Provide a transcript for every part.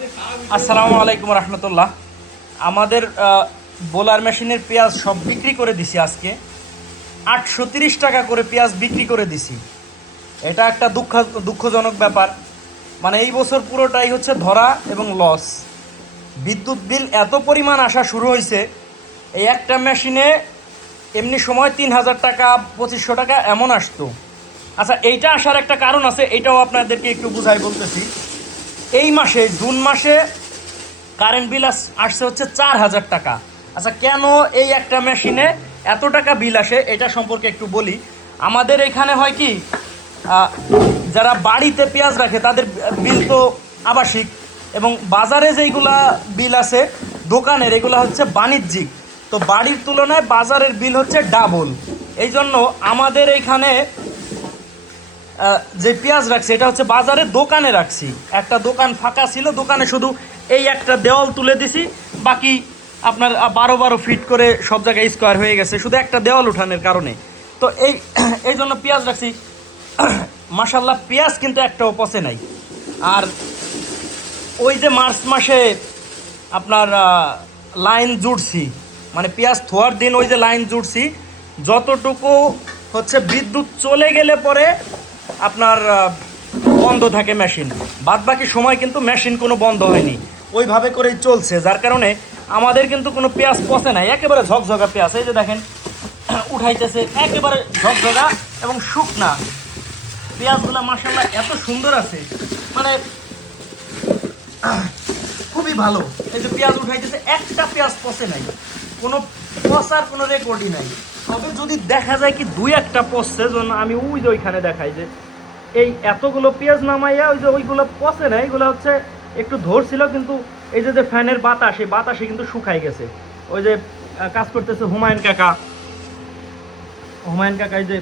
আসসালামু আলাইকুম রহমতুল্লাহ। আমাদের বোলার মেশিনের পেঁয়াজ সব বিক্রি করে দিছি। আজকে 830 টাকা করে পেঁয়াজ বিক্রি করে দিছি। এটা একটা দুঃখজনক ব্যাপার। মানে এই বছর পুরোটাই হচ্ছে ধরা এবং লস। বিদ্যুৎ বিল এত পরিমাণ আসা শুরু হয়েছে, এই একটা মেশিনে এমনি সময় 3000 টাকা 2500 টাকা এমন আসতো। আচ্ছা, এইটা আসার একটা কারণ আছে, এটাও আপনাদেরকে একটু বুঝাই বলতেছি। এই মাসে জুন মাসে কারেন্ট বিল আসছে হচ্ছে 4000 টাকা। আচ্ছা, কেন এই একটা মেশিনে এত টাকা বিল আসে এটা সম্পর্কে একটু বলি। আমাদের এখানে হয় কি, যারা বাড়িতে পেঁয়াজ রাখে তাদের বিল তো আবাসিক, এবং বাজারে যেইগুলা বিল আছে দোকানের, এগুলো হচ্ছে বাণিজ্যিক। তো বাড়ির তুলনায় বাজারের বিল হচ্ছে ডাবল। এই জন্য আমাদের এইখানে যে পেঁয়াজ রাখছি এটা হচ্ছে বাজারে দোকানে রাখছি। একটা দোকান ফাঁকা ছিল, দোকানে শুধু এই একটা দেওয়াল তুলে দিছি, বাকি আপনার 12 ফিট করে সব জায়গায় স্কোয়ার হয়ে গেছে শুধু একটা দেওয়াল উঠানোর কারণে। তো এই জন্য পেঁয়াজ রাখছি। মাশাল্লাহ, পেঁয়াজ কিন্তু একটাও পচে নাই। আর ওই যে মার্চ মাসে আপনার লাইন জুড়ছি, মানে পেঁয়াজ থোয়ার দিন ওই যে লাইন জুড়ছি, যতটুকু হচ্ছে বিদ্যুৎ চলে গেলে পরে আপনার বন্ধ থাকে মেশিন, বাদ বাকি সময় কিন্তু মেশিন কোনো বন্ধ হয়নি, ওইভাবে করেই চলছে। যার কারণে আমাদের কিন্তু কোনো পেঁয়াজ পচে নাই, একেবারে ঝকঝকা পেঁয়াজ। এই যে দেখেন উঠাইতেছে, একেবারে ঝকঝকা এবং শুকনা পেঁয়াজগুলো মাশাআল্লাহ এত সুন্দর আছে, মানে খুবই ভালো। এই যে পেঁয়াজ উঠাইতেছে, একটা পেঁয়াজ পচে নাই, কোনো পচার কোনো রেকর্ডই নাই। তবে যদি দেখা যায় কি দুই একটা পচছে, জন্য আমি ওই যে ওইখানে দেখাই যে এই এতগুলো পেঁয়াজ নামাইয়া ওই যে ওইগুলো পচে না, এইগুলো হচ্ছে একটু ধরছিল, কিন্তু এই যে ফ্যানের বাতাস, এই বাতাসে কিন্তু শুকাই গেছে। ওই যে কাজ করতেছে হুমায়ুন কাকা, এই যে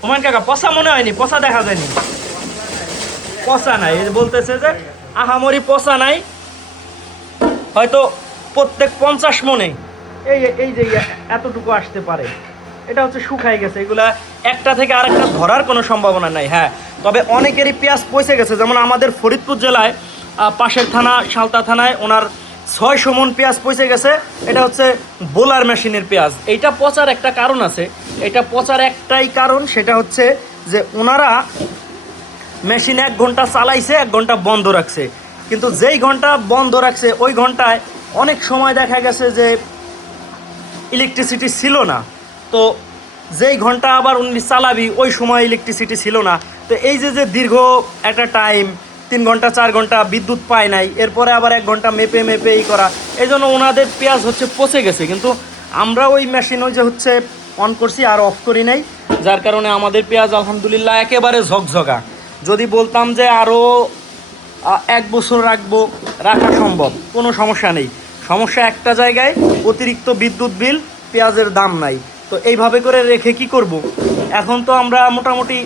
হুমায়ুন কাকা, পচা মনে হয়নি, পচা দেখা যায়নি, পচা নাই। এই যে বলতেছে যে আহামরি পচা নাই, হয়তো প্রত্যেক 50 মনে এই যে এতটুকু আসতে পারে। এটা হচ্ছে শুকাই গেছে, এগুলা একটা থেকে আরেকটা ধরার কোনো সম্ভাবনা নাই। হ্যাঁ, তবে অনেকেরই পেঁয়াজ পচে গেছে, যেমন আমাদের ফরিদপুর জেলায় পাশের থানা শালতা থানায় ওনার 600 মন পেঁয়াজ পচে গেছে। এটা হচ্ছে বোলার মেশিনের পেঁয়াজ। এইটা পচার একটা কারণ আছে, এটা পচার একটাই কারণ, সেটা হচ্ছে যে ওনারা মেশিন 1 ঘন্টা চালাইছে, 1 ঘন্টা বন্ধ রাখছে, কিন্তু যেই ঘন্টা বন্ধ রাখছে ওই ঘন্টায় অনেক সময় দেখা গেছে যে ইলেকট্রিসিটি ছিল না। তো যেই ঘন্টা আবার উনি চালাবি ওই সময় ইলেকট্রিসিটি ছিল না। তো এই যে দীর্ঘ একটা টাইম 3 ঘন্টা 4 ঘন্টা বিদ্যুৎ পায় নাই, এরপরে আবার 1 ঘন্টা মেপে এই করা, এই জন্য ওনাদের পেঁয়াজ হচ্ছে পচে গেছে। কিন্তু আমরা ওই মেশিন ওই যে হচ্ছে অন করছি আর অফ করি নাই, যার কারণে আমাদের পেঁয়াজ আলহামদুলিল্লাহ একেবারে ঝকঝকা। যদি বলতাম যে আরও 1 বছর রাখা সম্ভব, কোনো সমস্যা নেই। সমস্যা একটা জায়গায়, অতিরিক্ত বিদ্যুৎ বিল, পেঁয়াজের দাম নাই। তো এইভাবে করে রেখে কি করব? এখন তো আমরা মোটামুটি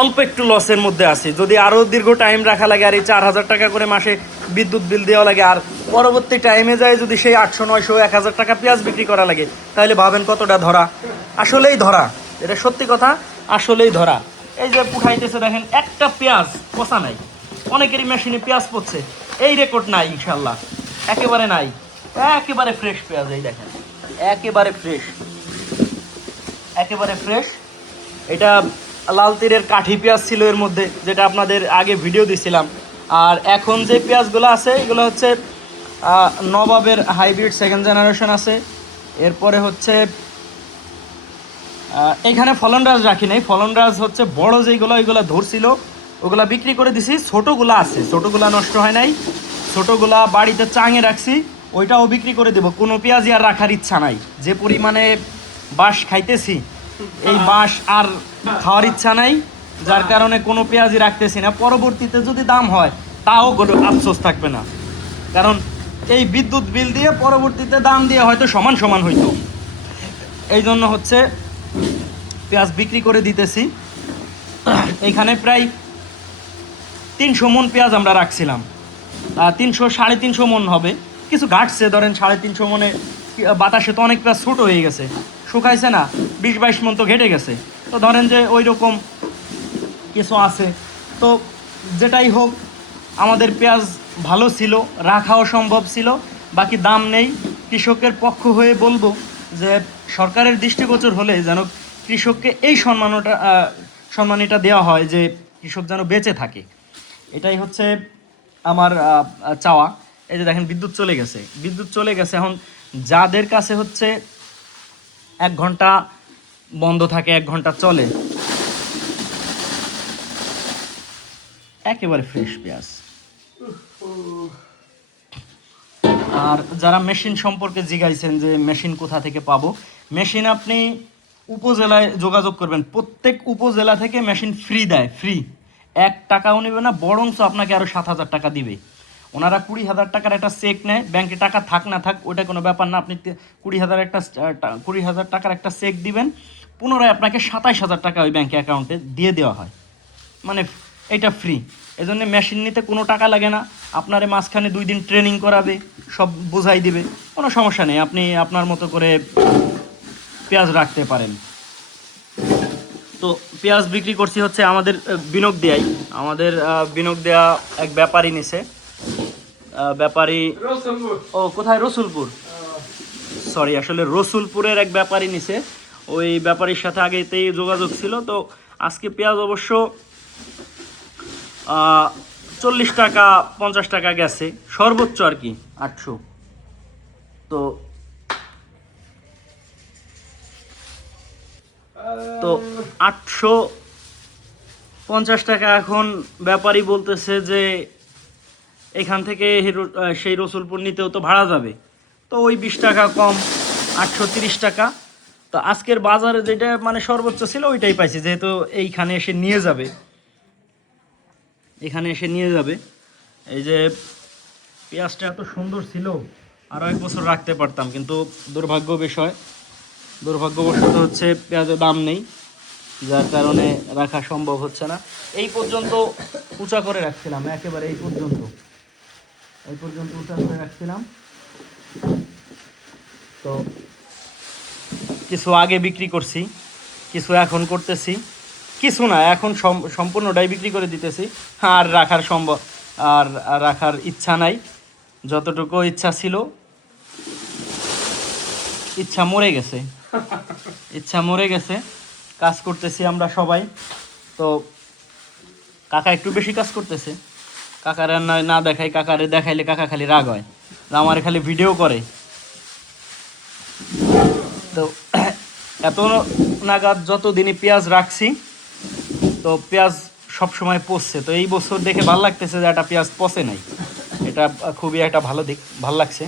অল্প একটু লসের মধ্যে আছি। যদি আরও দীর্ঘ টাইম রাখা লাগে আর এই 4000 টাকা করে মাসে বিদ্যুৎ বিল দেওয়া লাগে, আর পরবর্তী টাইমে যায় যদি সেই 800 900 1000 টাকা পেঁয়াজ বিক্রি করা লাগে, তাহলে ভাবেন কতটা ধরা। আসলেই ধরা, এটা সত্যি কথা, আসলেই ধরা। এই যে উঠাইতেছে দেখেন, একটা পেঁয়াজ পচা নাই। অনেকেরই মেশিনে পেঁয়াজ পড়ছে, এই রেকর্ড নাই ইনশাল্লাহ, একেবারে নাই, একেবারে ফ্রেশ পেঁয়াজ। এই দেখেন একেবারে ফ্রেশ, একেবারে ফ্রেশ। এটা লাল তীরের কাঠি পেঁয়াজ ছিল এর মধ্যে, যেটা আপনাদের আগে ভিডিও দিছিলাম। আর এখন যে পেঁয়াজগুলো আছে এগুলো হচ্ছে নবাবের হাইব্রিড 2nd জেনারেশন আছে। এরপরে হচ্ছে এখানে ফলনরাজ রাখি নাই, ফলনরাজ হচ্ছে বড় যেইগুলো ওইগুলো ধরছিল, ওগুলা বিক্রি করে দিছি। ছোটোগুলো আছে, ছোটোগুলা নষ্ট হয় নাই, ছোটোগুলা বাড়িতে চাঙে রাখছি, ওইটাও বিক্রি করে দেবো। কোনো পেঁয়াজই আর রাখার ইচ্ছা নাই, যে পরিমাণে বাঁশ খাইতেছি এই বাঁশ আর খাওয়ার ইচ্ছা নাই, যার কারণে কোনো পেঁয়াজই রাখতেছি না। পরবর্তীতে যদি দাম হয় তাও কোনো আফসোস থাকবে না, কারণ এই বিদ্যুৎ বিল দিয়ে পরবর্তীতে দাম দিয়ে হয়তো সমান সমান হইতো। এই জন্য হচ্ছে পেঁয়াজ বিক্রি করে দিতেছি। এইখানে প্রায় 300 মন পেঁয়াজ আমরা রাখছিলাম, 300 350 মন হবে, কিছু ঘাটছে, ধরেন 350 মনে। বাতাসে তো অনেক পেঁয়াজ ছোটো হয়ে গেছে, শুকাইছে না, 20-22 মন তো ঘেটে গেছে। তো ধরেন যে ওই রকম কিছু আছে। তো যেটাই হোক আমাদের পেঁয়াজ ভালো ছিল, রাখাও সম্ভব ছিল, বাকি দাম নেই। কৃষকের পক্ষ হয়ে বলবো যে সরকারের দৃষ্টিগোচর হলে যেন কৃষককে এই সম্মানটা দেওয়া হয় যে কৃষক যেন বেঁচে থাকে। এটাই হচ্ছে আমার চাওয়া। এই যে দেখেন বিদ্যুৎ চলে গেছে, বিদ্যুৎ চলে গেছে। এখন যাদের কাছে হচ্ছে 1 ঘন্টা বন্ধ থাকে, 1 ঘন্টা চলে, একেবারে ফ্রেশ পেঁয়াজ। আর যারা মেশিন সম্পর্কে জিজ্ঞাসেন যে মেশিন কোথা থেকে পাবো, মেশিন আপনি উপজেলায় যোগাযোগ করবেন, প্রত্যেক উপজেলা থেকে মেশিন ফ্রি দেয়, ফ্রি, 1 টাকাও নেবে না, বরঞ্চ আপনাকে আরও 7,000 টাকা দিবে। ওনারা 20,000 টাকার একটা চেক নেয়, ব্যাংকে টাকা থাক না থাক ওটা কোনো ব্যাপার না, আপনি 20,000 টাকার একটা চেক দিবেন, পুনরায় আপনাকে 27,000 টাকা ওই ব্যাংকে অ্যাকাউন্টে দিয়ে দেওয়া হয়, মানে এটা ফ্রি। এজন্য মেশিন নিতে কোনো টাকা লাগে না, আপনারে মাঝখানে 2 দিন ট্রেনিং করাবে, সব বোঝাই দিবে, কোনো সমস্যা নেই, আপনি আপনার মতো করে পেঁয়াজ রাখতে পারেন। তো পেঁয়াজ বিক্রি করছি হচ্ছে আমাদের বিনক দেয়াই, আমাদের বিনক দেয়া এক ব্যাপারী নিছে, ব্যাপারী ও কোথায়, রসুলপুর, সরি আসলে রসুলপুরের এক ব্যাপারী নিছে। ওই ব্যাপারীর সাথে আগেতেই যোগাযোগ ছিল। তো আজকে পেঁয়াজ অবশ্য 40 টাকা 50 টাকা গেছে সর্বোচ্চ আর কি, 800। তো তো 850 টাকা এখন ব্যাপারী বলতেছে যে এখান থেকে সেই রসুলপুর নিতেও তো ভাড়া যাবে, তো ওই 20 টাকা কম, 830 টাকা। তো আজকের বাজারে যেটা মানে সর্বোচ্চ ছিল ওইটাই পাইছি, যেহেতু এইখানে এসে নিয়ে যাবে, এখানে এসে নিয়ে যাবে। এই যে পেঁয়াজটা এত সুন্দর ছিল, আরও 1 বছর রাখতে পারতাম, কিন্তু দুর্ভাগ্যবশত হচ্ছে পেঁয়াজের দাম নেই, যার কারণে রাখা সম্ভব হচ্ছে না। এই পর্যন্ত উঁচা করে রাখছিলাম, একেবারে এই পর্যন্ত উঁচা করে রাখছিলাম। তো কিছু আগে বিক্রি করছি, কিছু এখন করতেছি, কিছু না এখন সম্পূর্ণটাই বিক্রি করে দিতেছি। আর রাখার ইচ্ছা নাই, যতটুকু ইচ্ছা ছিল, ইচ্ছা মরে গেছে। কাজ করতেছি আমরা সবাই। তো কাকা একটু বেশি কাজ করতেছে, কাকারে না দেখাই, কাকারে দেখাইলে কাকা খালি রাগ হয়, আমার খালি ভিডিও করে। তো এত নাগাদ যত দিনই পেঁয়াজ রাখছি, তো পেঁয়াজ সবসময় পচছে। তো এই বছর দেখে ভালো লাগতেছে যে একটা পেঁয়াজ পচে নাই, এটা খুবই একটা ভালো দিক, ভালো লাগছে।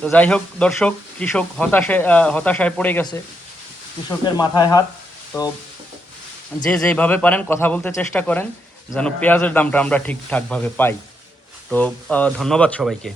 তো যাই হোক দর্শক, কৃষক হতাশায় পড়ে গেছে, কৃষকের মাথায় হাত। তো যে যেইভাবে পারেন কথা বলতে চেষ্টা করেন যেন পেঁয়াজের দামটা আমরা ঠিকঠাকভাবে পাই। তো ধন্যবাদ সবাইকে।